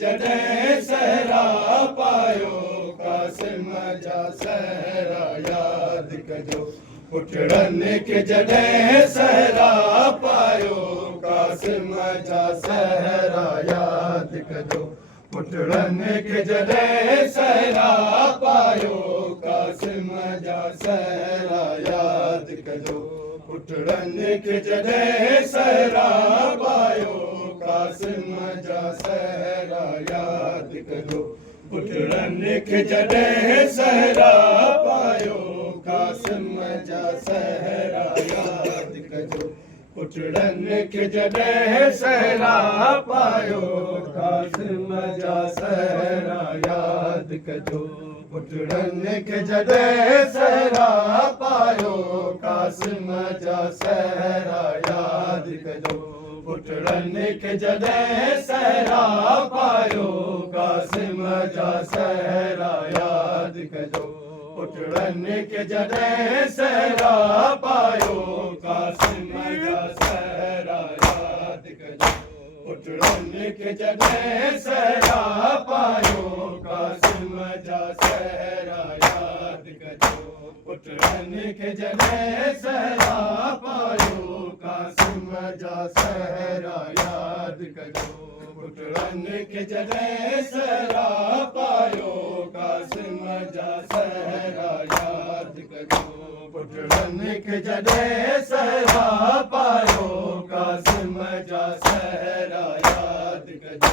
जॾहिं सहरा पायो कासिम जा सहरा यादि कजो पुटड़नि खे जॾहिं सहरा पायो कासिम जा सहरा यादि कजो पुटड़नि खे जॾहिं सहरा पायो कासिम जा सहरा यादि कजो पुटड़नि खे जॾहिं सहरा पायो कासिम जा सहरा यादि कजो पुटड़नि खे जॾहिं सहरा पायो कासिम जा सहरा यादि कजो पुटड़नि खे जॾहिं सहरा पायो कासिम जा सहरा यादि कजो पुटड़नि खे जॾहिं सहरा पायो कासिम जा सहरा यादि कजो पुटड़नि खे जॾहिं सहरा पायो कासिम जा सहरा यादि कजो पुटड़नि खे जॾहिं सहरा पायो कासिम जा सहरा यादि कजो पुटड़नि खे जॾहिं सहरा पायो कासिम जा सहरा यादि कजो पुटड़नि खे जॾहिं सहरा पायो कासिम जा सहरा यादि कजो पुटड़नि खे जॾहिं सहरा पायो कासिम जा सहरा यादि कजो पुटड़नि खे जॾहिं सहरा पायो कासिम जा सहरा यादि कजो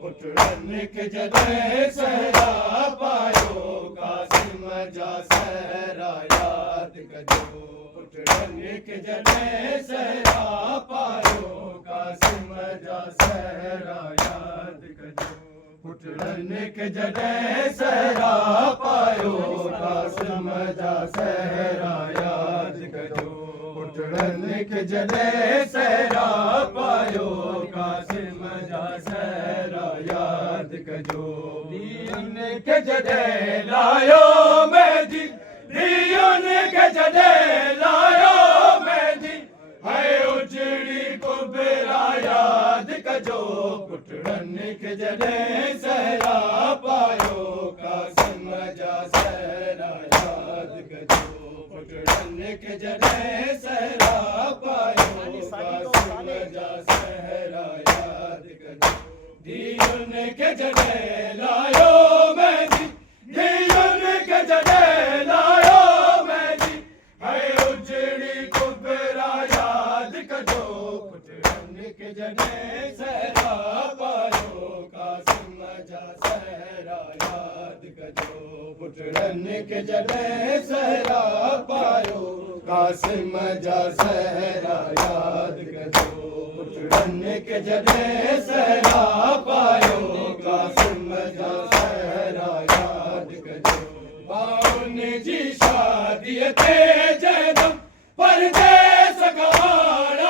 पुटड़नि खे जॾहिं सहरा पायो कासिम जा सहरा यादि कजो पुटड़नि खे जॾहिं सहरा पायो कासिम जा सहरा यादि कजो पुटड़नि खे जॾहिं सहरा पायो कासिम जा सहरा यादि कजो पुटड़नि खे जॾहिं सहरा पायो कासिम जा सहरा यादि कजो धीअनि खे जॾहिं लायो मेंदी धीअनि खे जॾहिं लायो मेंदी है उजड़ी कुबरा यादि कजो पुटड़नि खे जॾहिं सहरा पायो कासिम जा सहरा यादि कजो पुटड़नि खे जॾहिं सहरा पायो कासिम जा सहरा यादि कजो धीअनि खे जॾहिं लायो मेंदी धीअनि खे जॾहिं लायो मेंदी है उजड़ी कुबरा यादि कजो पुटड़नि खे जॾहिं सहरा पायो कासिम जा सहरा यादि कजो पुटड़नि खे जॾहिं सहरा पायो कासिम जा सहरा यादि कजो पुटड़नि खे जॾहिं सहरा पायो कासिम जा सहरा यादि कजो भाउनि जी शादीअ ते जंहिं परदेस खां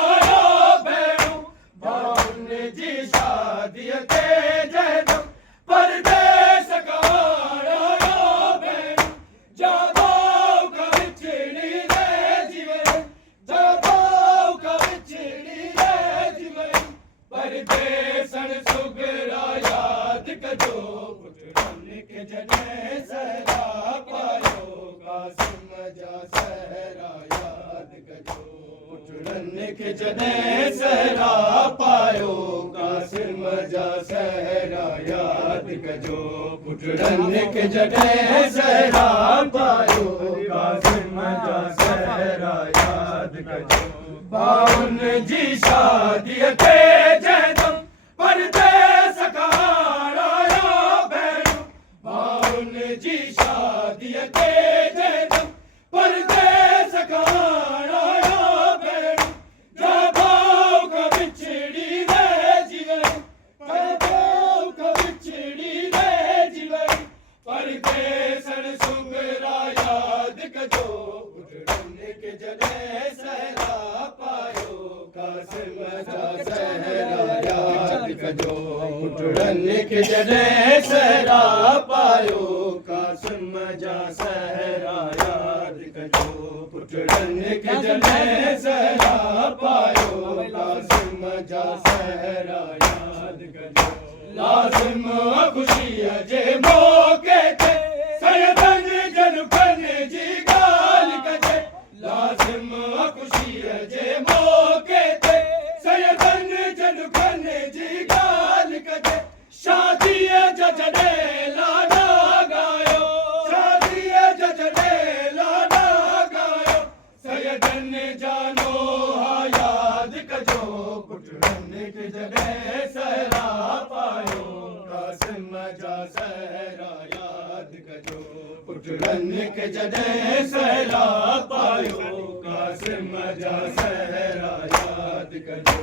आयो भेणो भाउनि जी शादीअ ते जंहिं परदेस खां आयो भेणो जाबो कविछड़ी रे जीवन जाबो कविछड़ी रे जीवन परदेसण सुगरा यादि कजो पुटड़नि खे जॾहिं सहरा पायो कासिम जा सहरा यादि कजो पुटड़नि खे जॾहिं सहरा पायो कासिम जा सहरा यादि कजो पुटड़नि खे जॾहिं सहरा पायो कासिम जा सहरा यादि यादि कजो बाउन जी शादीअ ते जंहिं परदेस खां आया भेणियूं बाउन जी शादीअ ते जंहिं परदेस खां आया भेणियूं जा भाउ का बिछड़ी रहिजी वई जा भाउ का बिछड़ी रहिजी वई परदेसन सुगरा यादि कजो पुटड़नि खे जॾहिं सहरा पायो कासिम जा सहरा यादि कजो पुटड़नि खे जॾहिं सहरा पायो कासिम जा सहरा यादि कजो पुटड़नि खे जॾहिं सहरा पायो कासिम जा सहरा यादि कजो लाज़िम ख़ुशीअ जे मौक़े ते सैयदनि जलुकनि जी ॻाल्हि कजे लाज़िम ख़ुशीअ जे मौक़े ते सैयदनि जलुकनि जी ॻाल्हि कजे शादीअ जा जॾहिं लाॾा ॻायो शादीअ जा जॾहिं लाॾा ॻायो सैयदनि जा नोहा यादि कजो पुटड़नि खे जॾहिं सहरा पायो कासिम जा सहरा यादि कजो पुटड़नि खे जॾहिं सहरा पायो कासिम जा सहरा यादि कजो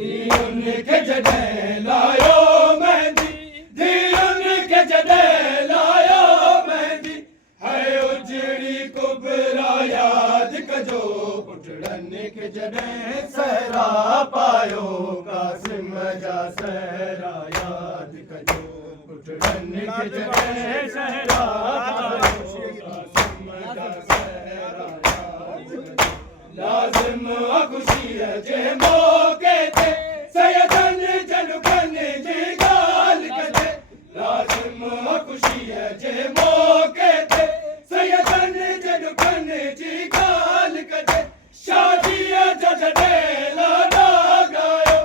धीअरुनि खे जॾहिं लायो मेहंदी धीअरुनि खे जॾहिं लायो मेहंदी है उजड़ी कुबरा यादि कजो पुटड़नि खे जॾहिं सहरा पायो कासिम जा सहरा यादि कजो पुटड़नि खे जॾहिं सहरा पायो कासिम जा सहरा यादि कजो लाज़िम ख़ुशीअ जे मौक़े ते सैयदनि जलुकनि जी ॻाल्हि कजे लाज़िम ख़ुशीअ जे मौक़े ते सैयदनि जलुकनि जी ॻाल्हि कजे शादीअ जा जॾहिं लाॾा ॻायो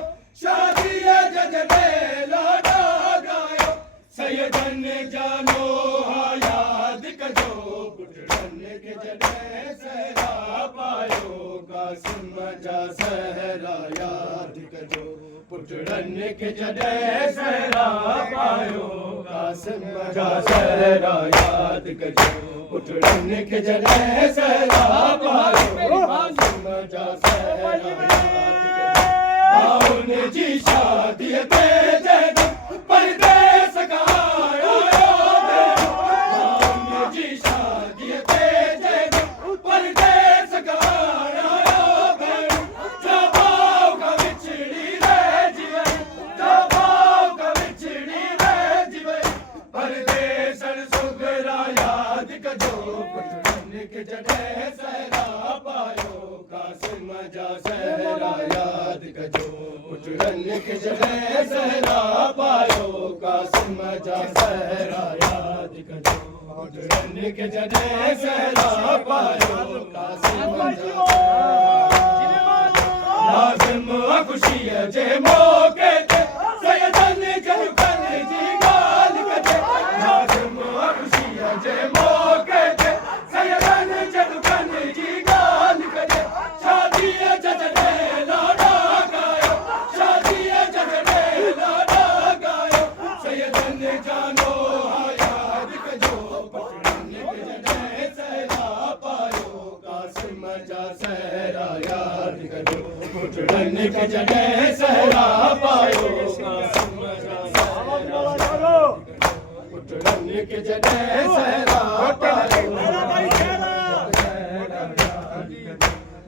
शादीअ जा जॾहिं लाॾा ॻायो सैयदनि जा नोहा यादि कजो पुटड़नि खे जॾहिं सहरा पायो कासिम जा सहरा यादि कजो पुटड़नि खे जॾहिं सहरा पायो कासिम जा सहरा यादि कजो पुटड़नि खे जॾहिं सहरा पायो कासिम जा सहरा यादि कजो बाउन जी शादीअ ते जंहिं परदेस खां आया बाउन जी शादीअ ते जंहिं परदेस खां आया जा भाउ का बिछड़ी रहिजी वई जा भाउ का बिछड़ी रहिजी वई परदेसन सुगरा यादि कजो पुटड़नि खे जॾहिं सहरा पायो कासिम जा सहरा यादि कजो पुटड़नि खे जॾहिं सहरा पायो कासिम जा सहरा यादि कजो पुटड़नि खे जॾहिं सहरा पायो कासिम जा लाज़िम ख़ुशीअ जे मौक़े ते सैयदनि जलुकनि जी ॻाल्हि कजे लाज़िम ख़ुशीअ जे मौक़े ते सैयदनि जलुकनि जी ॻाल्हि कजे शादीअ जा जॾहिं लाॾा ॻायो शादीअ जा जॾहिं लाॾा ॻायो सैयदनि जा नोहा यादि कजो पुटड़नि खे जॾहिं सहरा पायो कासिम जा सहरा यादि कजो पुटड़नि खे जॾहिं सहरा पायो कासिम जा सहरा पुटड़नि खे जॾहिं सहरा पायो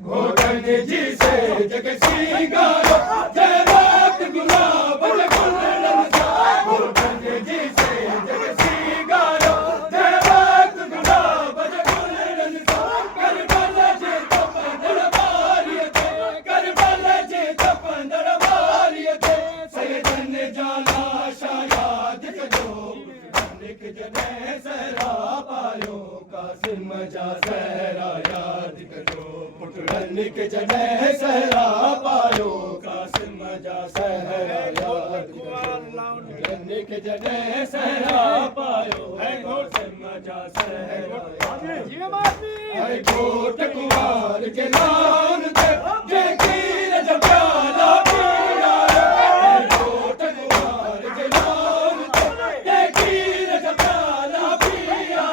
घोटनि जी सेज खे सींगारो जंहिं वक़्तु गुलाब जे गुलनि सां घोटनि जी सेज खे सींगारो जंहिं वक़्तु गुलाब जे गुलनि सां करबल जे तपंदड़ वारीअ ते करबल जे तपंदड़ वारीअ ते सैयदनि जा लाशा यादि कजो पुटड़नि खे जॾहिं सहरा पायो कासिम जा सहरा यादि कजो पुटड़नि खे जॾहिं सहरा पायो कासिम जा सहरा यादि कजो पुटड़न के जॾहिं सहरा पायो है कासिम जा सहरा अरे घोट कुंवार के नाम ते जे खीर जा प्याला पीरा घोट कुंवार के नाम ते जे खीर जा प्याला पीरा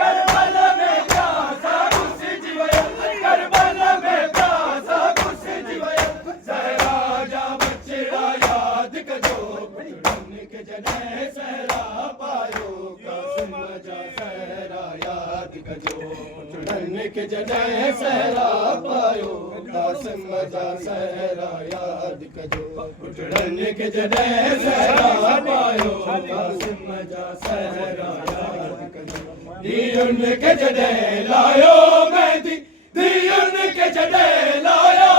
करबल में प्यासा घुस जीवया करबल में प्यासा घुस जीवया सहरा जा बचड़ा याद कजो पुटड़न के जॾहिं सहरा पायो कासिम जा सहरा याद कजो पुटड़न के जॾहिं सहरा पायो कासिम जा सहरा याद कजो पुटड़न के जॾहिं सहरा पायो कासिम जा सहरा याद कजो धीउन के जॾहिं लायो मेहंदी धीउन के जॾहिं लायो